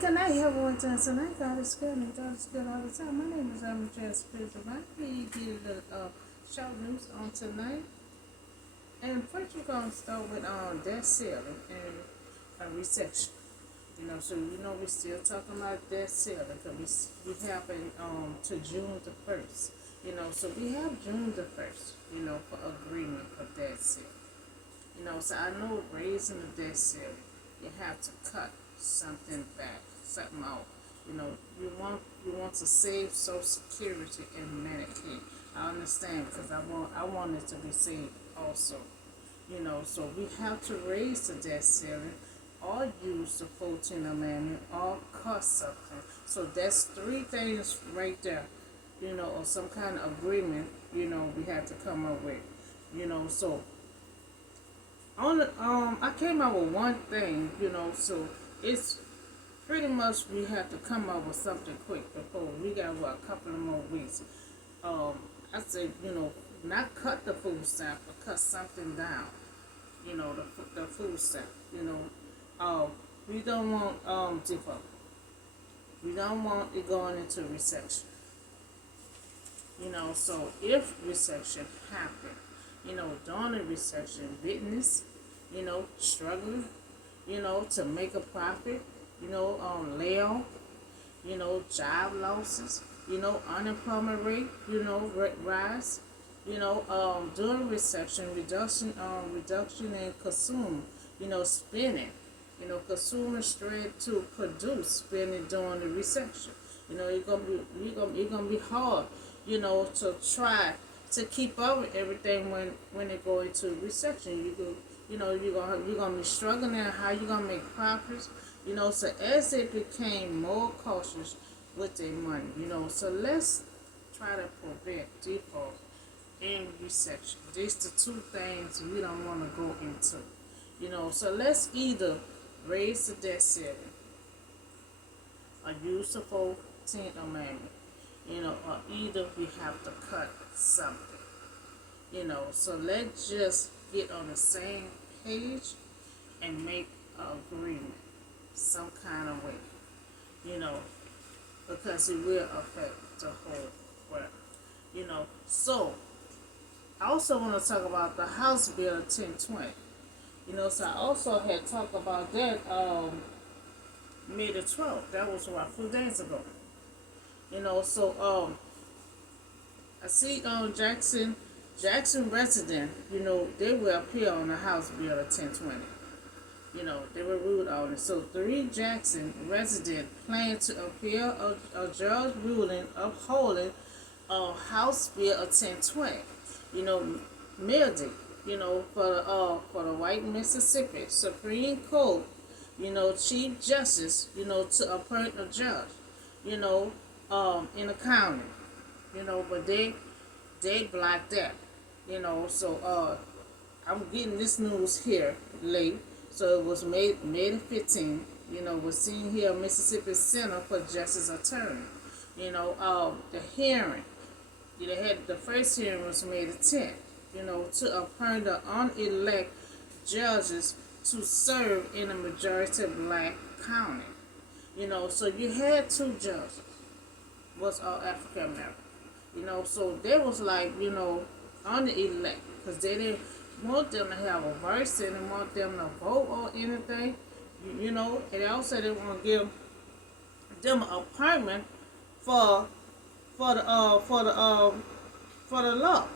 Good night, everyone. Tonight, God is good and God is good all the time. My name is Jazz Spiritual. I need to give the show news on tonight. And first, we're going to start with debt ceiling and a recession. We're still talking about debt ceiling because we have to June the 1st. So we have June the 1st, for agreement for debt ceiling. So I know raising the debt ceiling, you have to cut something back, something out. You want to save Social Security and Medicaid. I understand because I want it to be saved also. So we have to raise the debt ceiling or use the 14th Amendment or cut something. So that's three things right there, or some kind of agreement, we have to come up with. So I came up with one thing, so it's pretty much we have to come up with something quick before we got a couple of more weeks. I said, not cut the food stamp, but cut something down. The food stamp. We don't want default. We don't want it going into recession. So if recession happen, during the recession, business, struggling, to make a profit, layoff, job losses, unemployment rate, rise, during recession, reduction in consumer, spending, consumers straight to produce spending during the recession. It's gonna be hard, to try to keep up with everything when they go into recession. You're gonna be struggling and how you gonna make profits. So as they became more cautious with their money, so let's try to prevent default and recession. These the two things we don't want to go into. So let's either raise the debt ceiling or use the 14th Amendment, or either we have to cut something. So let's just get on the same page and make an agreement some kind of way, because it will affect the whole world. So I also want to talk about the House Bill 1020. So I also had talked about that May the 12th. That was a few days ago. So I see Jackson resident, they will appeal on the House Bill 1020. They were ruled on it. So 3 Jackson residents plan to appeal a judge ruling upholding House Bill 1020. Mailed it, for the white Mississippi Supreme Court, Chief Justice, to appoint a judge, in the county, but they blocked that, so I'm getting this news here late. So it was May the 15th, was seen here at Mississippi Center for Justice Attorney. The hearing, the first hearing was May the 10th, to appoint the unelected judges to serve in a majority black county. So you had 2 judges was all African American. So they was like, unelected, because they didn't want them to have a voice, they didn't want them to vote or anything, and they also didn't want to give them an appointment for the law,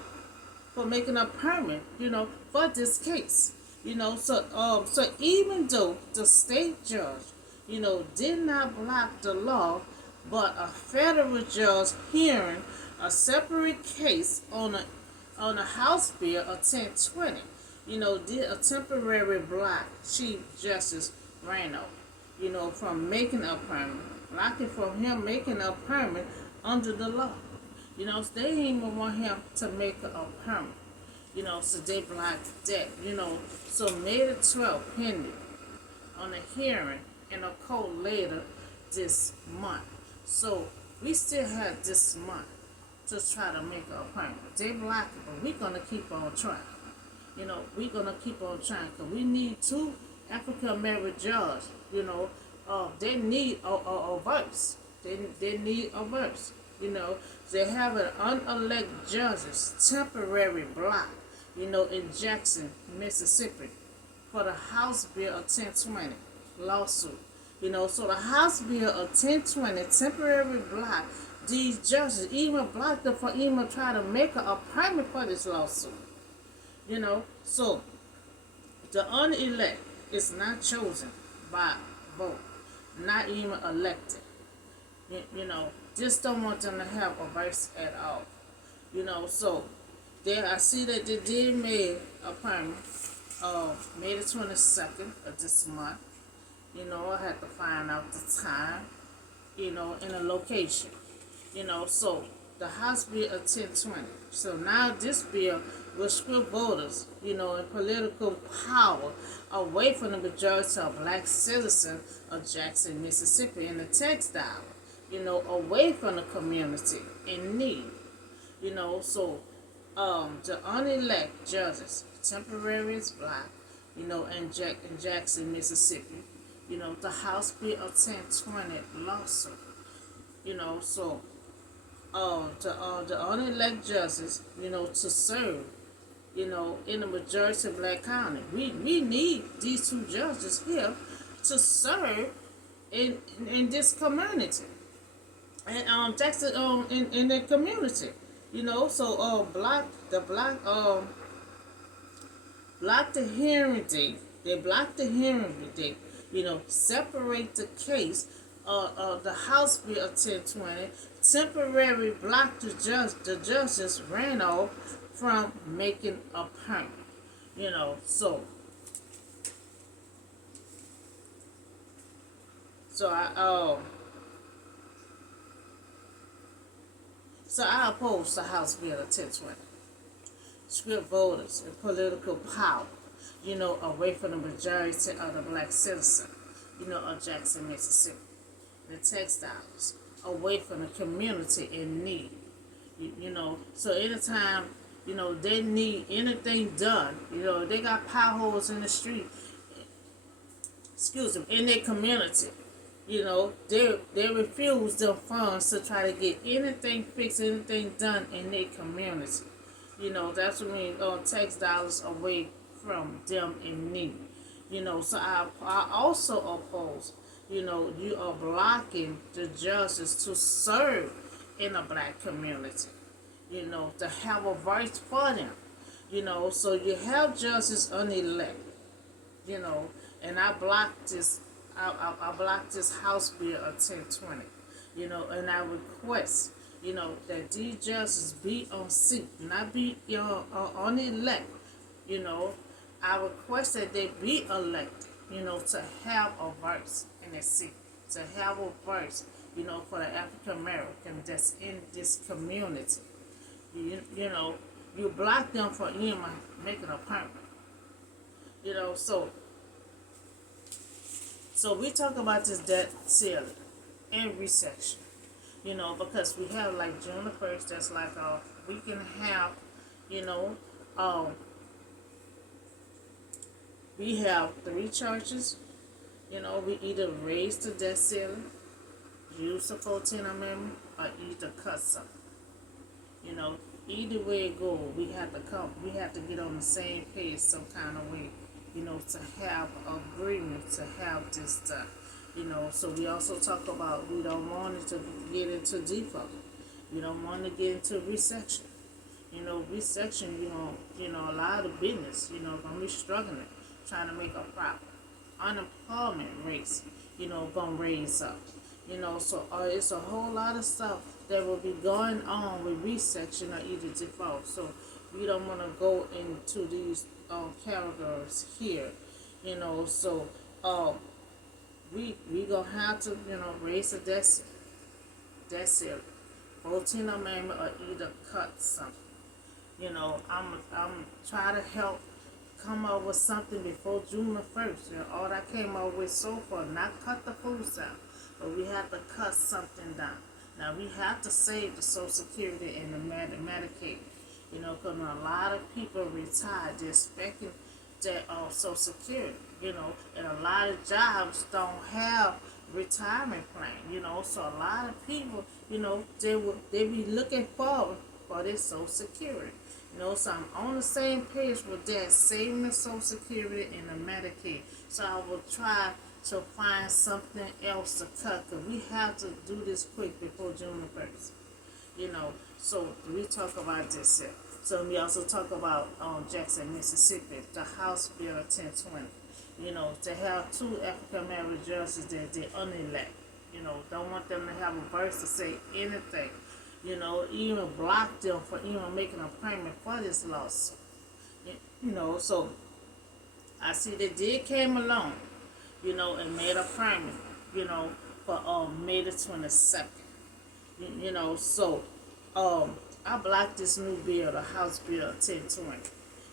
for making a permit, for this case. So even though the state judge, did not block the law, but a federal judge hearing a separate case on a House Bill of 1020, did a temporary block Chief Justice Randall, from making a permit, blocking from him making a permit under the law. So they didn't even want him to make a permit, so they blocked that, So May the 12th pending on a hearing in a court later this month. So we still have this month to try to make an appointment. They blocked it, but we're going to keep on trying. We're going to keep on trying because we need 2 African American judges, they need a verse. They need a verse. You know, they have an unelected judges temporary block, in Jackson, Mississippi, for the House Bill of 1020 lawsuit. So the House Bill of 1020 temporary block these judges, even blocked them for even trying to make an appointment for this lawsuit. So the unelect is not chosen by vote, not even elected. Just don't want them to have a voice at all. So there I see that they did make a appointment May the 22nd of this month. I had to find out the time, and the location. So the House Bill of 1020. So now this bill will strip voters, and political power away from the majority of black citizens of Jackson, Mississippi, in the textile, away from the community in need. So the unelect judges, temporaries black, in Jackson, Mississippi, the House Bill of 1020 lawsuit. So the unelect judges, to serve, in the majority of black county. We need these two judges here to serve in this community. And Jackson in the community. So block the hearing date. They block the hearing date. Separate the case the House Bill of 1020 temporarily blocked the judges ran off from making a permit. So I oppose the House Bill of 1020. Strip voters and political power, away from the majority of the black citizen, of Jackson, Mississippi. The textiles, away from the community in need. So anytime, they need anything done, they got potholes in the street, in their community. They refuse the funds to try to get anything fixed, anything done in their community. That's what I mean, tax dollars away from them in need. So I also oppose, you are blocking the judges to serve in a black community, to have a voice for them. So you have judges unelected, and I blocked this. I blocked this House Bill of 1020, and I request, that these judges be on seat, not be unelected. I request that they be elected, to have a voice in the seat, to have a voice, for the African American that's in this community. You block them for even making a permit. So we talk about this debt ceiling and recession, because we have like June the 1st, that's like a week and a half, we have 3 charges. We either raise the debt ceiling, use the 14th Amendment, or either cut something. Either way it goes, we have to get on the same page some kind of way, to have agreement to have this done. So we also talk about we don't want it to get into default. We don't want to get into recession. Recession, a lot of business, gonna be struggling, trying to make a profit. Unemployment rates, gonna raise up. So it's a whole lot of stuff that will be going on with recession or either default. So we don't want to go into these categories here. So we gonna have to, raise the debt ceiling, 14th Amendment, or either cut something. I'm trying to help come up with something before June the 1st. All I came up with so far, not cut the food down, but we have to cut something down. Now we have to save the Social Security and the Medicaid, because a lot of people retired, they're expecting that Social Security, and a lot of jobs don't have retirement plan. So a lot of people, they be looking forward for their Social Security. So I'm on the same page with that, saving the Social Security and the Medicaid. So I will try to find something else to cut, because we have to do this quick before June the 1st. So we talk about this here. So we also talk about Jackson, Mississippi, the House Bill 1020. To have two African American judges that they unelect. Don't want them to have a verse to say anything. Even block them for even making a payment for this lawsuit. So I see that they came along, and made a payment, for May the 22nd. So I blocked this new bill, the House Bill 1020.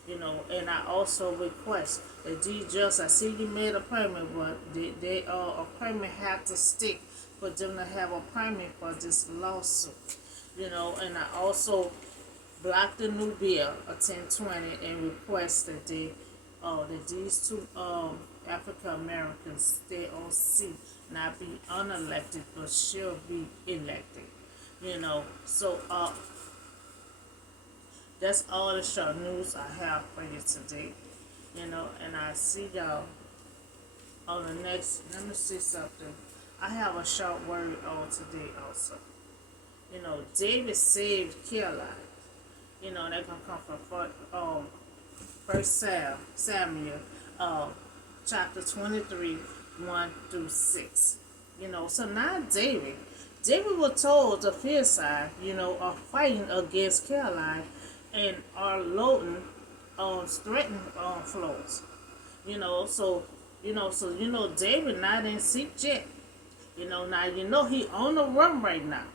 And I also request that these judges, I see you made a payment, but a payment have to stick for them to have a payment for this lawsuit. And I also blocked the new bill, a 1020, and request that that these two African Americans stay on seat, not be unelected, but should be elected. So that's all the short news I have for you today. And I see y'all on the next. Let me see something. I have a short word on today also. David saved Keilah. They're gonna come from First Samuel, chapter 23, 1-6. So now David was told the Philistines, are fighting against Keilah and are loading on threatened floors. David not in seat yet. Now he on the run right now.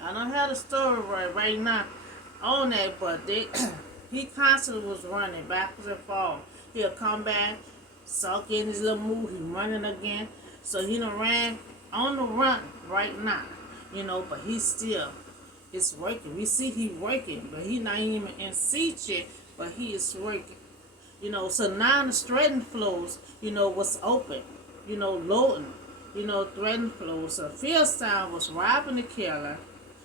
I don't have the story right now on that, but he constantly was running backwards and forwards. He'll come back, suck in his little move, he running again. So he done ran on the run right now, but he still is working. We see he working, but he not even in seat yet, but he is working. So now the threatened flows, was open, loading, threatened flows. So Philistine was robbing the Keilah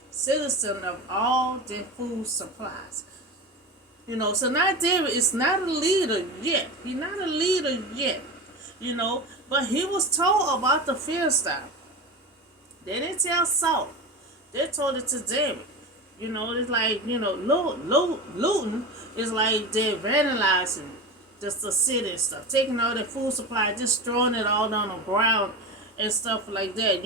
citizen of all their food supplies. So now David is not a leader yet. He's not a leader yet, but he was told about the Philistine. They didn't tell Saul. They told it to David. It's like, looting is like they're vandalizing just the city and stuff, taking all their food supply, just throwing it all on the ground and stuff like that,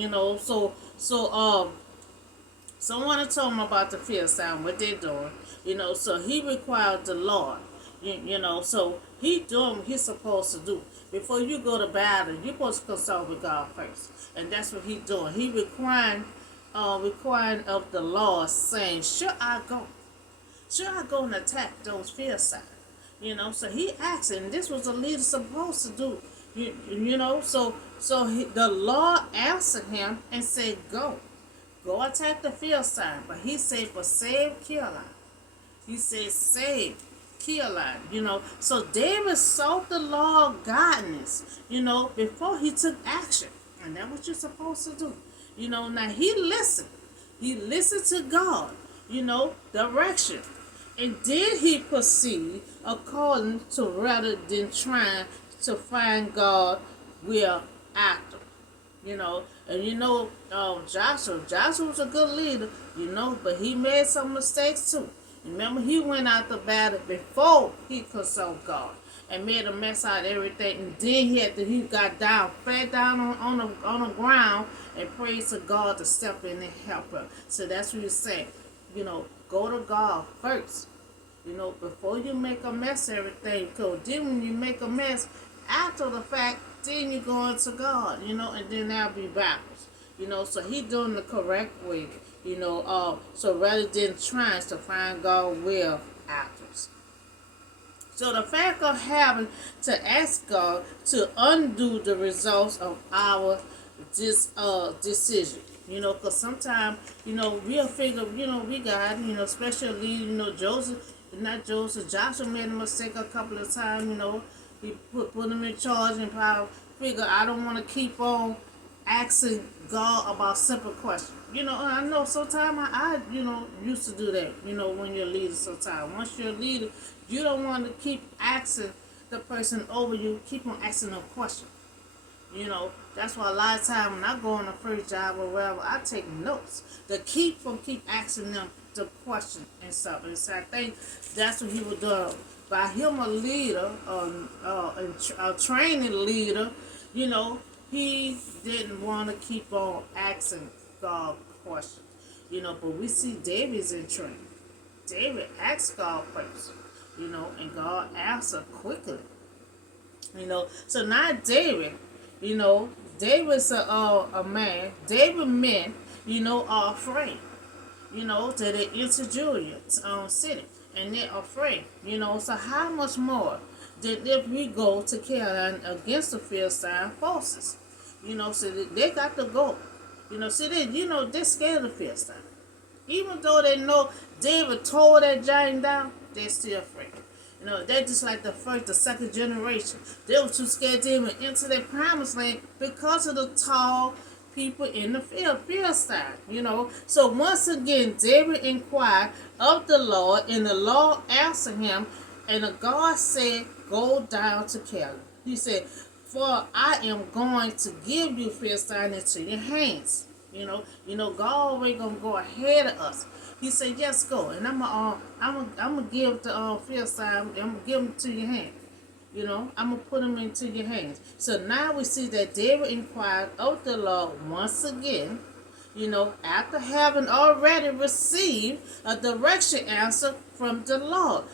Someone told him about the Philistine, what they're doing, so he required the Lord, so he doing what he's supposed to do. Before you go to battle, you're supposed to consult with God first, and that's what he's doing. He requiring of the Lord, saying, should I go? Should I go and attack those Philistines? So he asked, and this was the leader supposed to do, the Lord answered him and said, go attack the Philistine. But he said, for save Keilah. He said, save Keilah. So David sought the Lord guidance, before he took action. And that's what you're supposed to do. Now he listened. He listened to God, direction. And did he proceed according to, rather than trying to find God will after? And Joshua was a good leader, but he made some mistakes too. Remember, he went out to battle before he consulted God and made a mess out of everything. And then he got down, flat down on the ground and prayed to God to step in and help him. So that's what he's saying. Go to God first. Before you make a mess of everything. Because then when you make a mess, after the fact, then you go into God, and then that'll be backwards. So he doing the correct way, so rather than trying to find God will afterwards. So the fact of having to ask God to undo the results of our decision, because sometimes, we'll figure, we got, especially, Joshua made a mistake a couple of times, he put him in charge and probably figure I don't want to keep on asking God about simple questions. And I know sometimes I used to do that, when you're a leader sometimes. Once you're a leader, you don't want to keep asking the person over you, keep on asking them questions. That's why a lot of times when I go on a first job or wherever, I take notes to keep asking them the question and stuff. And so I think that's what he was doing. By him a leader, a training leader, he didn't want to keep on asking God questions. But we see David's in training. David asked God first, and God answered quickly. So now David, David's a man. David men, are afraid. To the interjurious city, and they're afraid. So how much more than if we go to Keilah against the Philistine forces? So they got to go. See, they're scared of the Philistine. Even though they know David tore that giant down, they're still afraid. They're just like the second generation. They were too scared to even enter their promised land because of the tall people in the Philistine. So once again, David inquired of the Lord, and the Lord answered him, and the God said, "Go down to Keilah." He said, "For I am going to give you Philistine into your hands." God already gonna go ahead of us. He said, "Yes, go, and I'm gonna give the Philistine. I'm gonna give them to your hand. I'm gonna put them into your hands." So now we see that David inquired of the Lord once again. After having already received a direction answer from the Lord.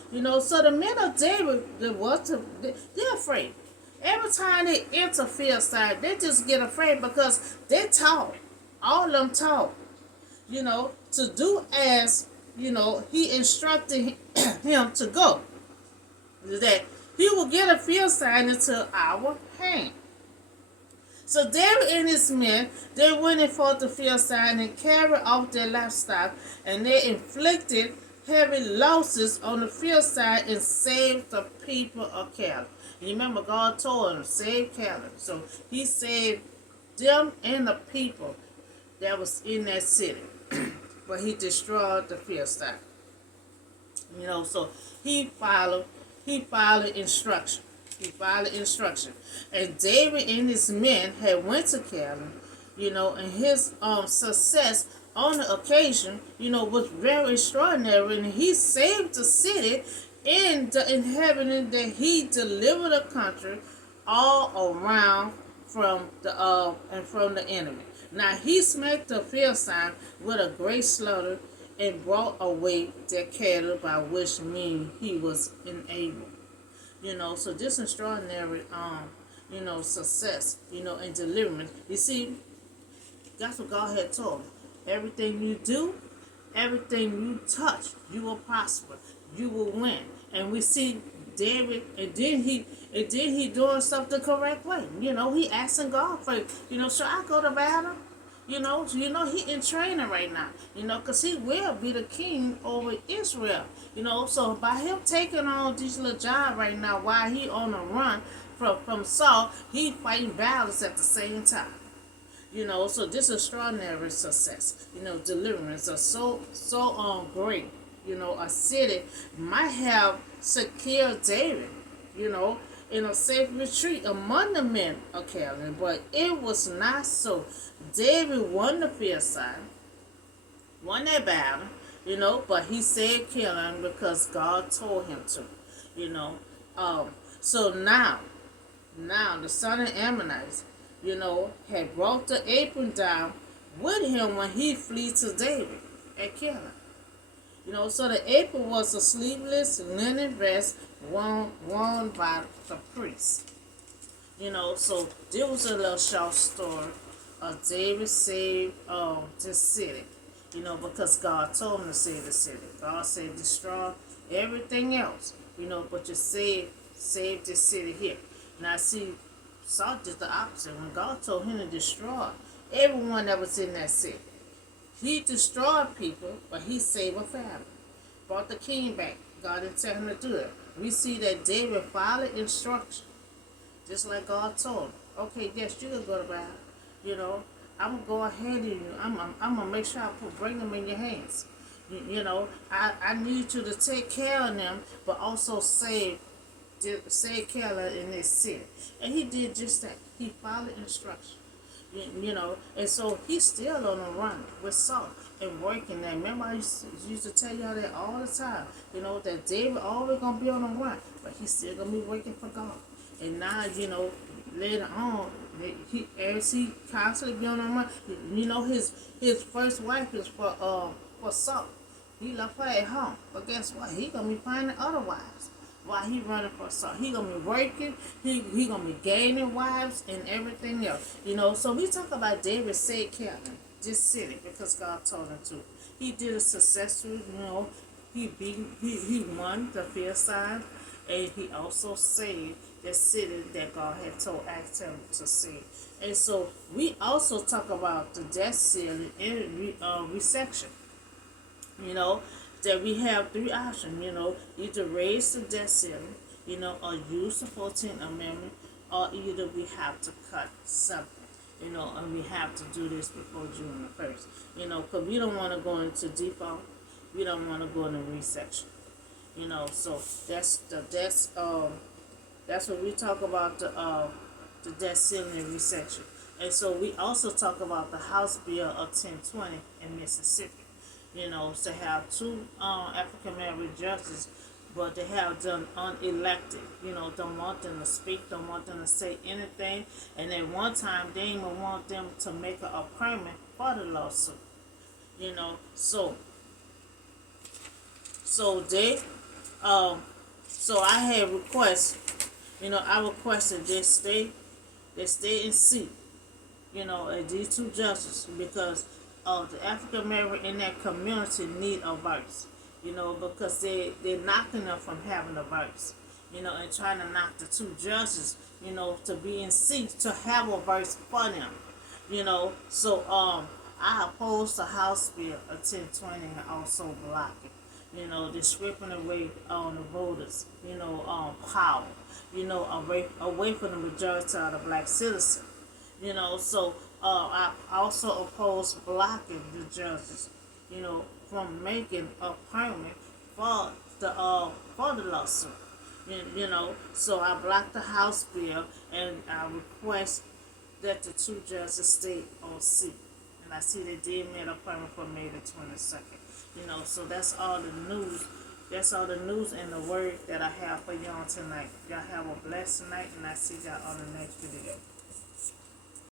So the men of David, they're afraid. Every time they enter Philistine, they just get afraid because they're tall. All of them tall. To do as, he instructed him to go. That he will get a Philistine into our hand. So David and his men, they went and fought the Philistine and carried off their livestock, and they inflicted heavy losses on the Philistine and saved the people of Keilah. You remember God told him, save Keilah. So he saved them and the people that was in that city. But he destroyed the Philistine. So he followed instruction. And David and his men had went to Keilah, and his success on the occasion, was very extraordinary. And he saved the city and the inhabitant, that he delivered the country all around from the enemy. Now he smacked the Philistine with a great slaughter and brought away their cattle, by which means he was enabled. So this extraordinary, success, and deliverance. You see, that's what God had told him. Everything you do, everything you touch, you will prosper. You will win. And we see David, and then he doing stuff the correct way. He asking God for, should I go to battle? He in training right now. Because he will be the king over Israel. So by him taking on this little job right now, while he on the run from Saul, he fighting battles at the same time. So this extraordinary success, deliverance are so great. A city might have secured David, in a safe retreat among the men of Keilah, but it was not so. David won the Philistine, won that battle, but he saved Keilah because God told him to, So now the son of Ammonites, had brought the apron down with him when he fled to David at Keilah. So the apron was a sleeveless linen vest worn by the priest. So there was a little short story of David saved this city. Because God told him to save the city. God said destroy everything else. But you save this city here. Now see, Saul did the opposite. When God told him to destroy everyone that was in that city, he destroyed people, but he saved a family. Brought the king back. God didn't tell him to do it. We see that David followed instruction, just like God told him. Okay, yes, you can go to battle. You know, I'm gonna go ahead and I'm gonna make sure bring them in your hands. You know, I need you to take care of them, but also save Keilah in this city. And he did just that. He followed instructions. You know, and so he's still on the run with Saul and working there. Remember, I used to tell y'all that all the time. You know, that David always gonna be on the run, but he's still gonna be working for God. And now, you know, later on, as he constantly be on the run, you know, his first wife is for Saul. He left her at home, but guess what? He gonna be finding other wives while he running for Saul. He gonna be working. He gonna be gaining wives and everything else. You know. So we talk about David saved Keilah, just city, because God told him to. He did a successful. You know, he won the Philistines, and he also saved the city that God had asked him to save. And so we also talk about the death ceiling and resection. You know, that we have three options, you know, either raise the debt ceiling, you know, or use the 14th Amendment, or either we have to cut something, you know, and we have to do this before June the 1st, you know, because we don't want to go into default, we don't want to go into resection, you know, so that's what we talk about the debt ceiling and resection. And so we also talk about the House Bill of 1020 in Mississippi. You know, to have two African American judges, but they have them unelected. You know, don't want them to speak, don't want them to say anything. And at one time, they even want them to make an appointment for the lawsuit. You know, so they, so I had requests. You know, I requested they stay in seat. You know, as these two judges, because the African American in that community need a voice, you know, because they're knocking them from having a voice, you know, and trying to knock the two judges, you know, to be in seats to have a voice for them, you know. So I oppose the House Bill of 1020 and also block it. You know, they're stripping away on the voters, you know, power, you know, away from the majority of the black citizens. You know, so I also oppose blocking the judges, you know, from making a permit for the lawsuit. You know, so I blocked the House bill and I request that the two judges stay on seat. And I see they did make an appointment for May the 22nd. You know, so that's all the news. That's all the news and the word that I have for y'all tonight. Y'all have a blessed night, and I see y'all on the next video.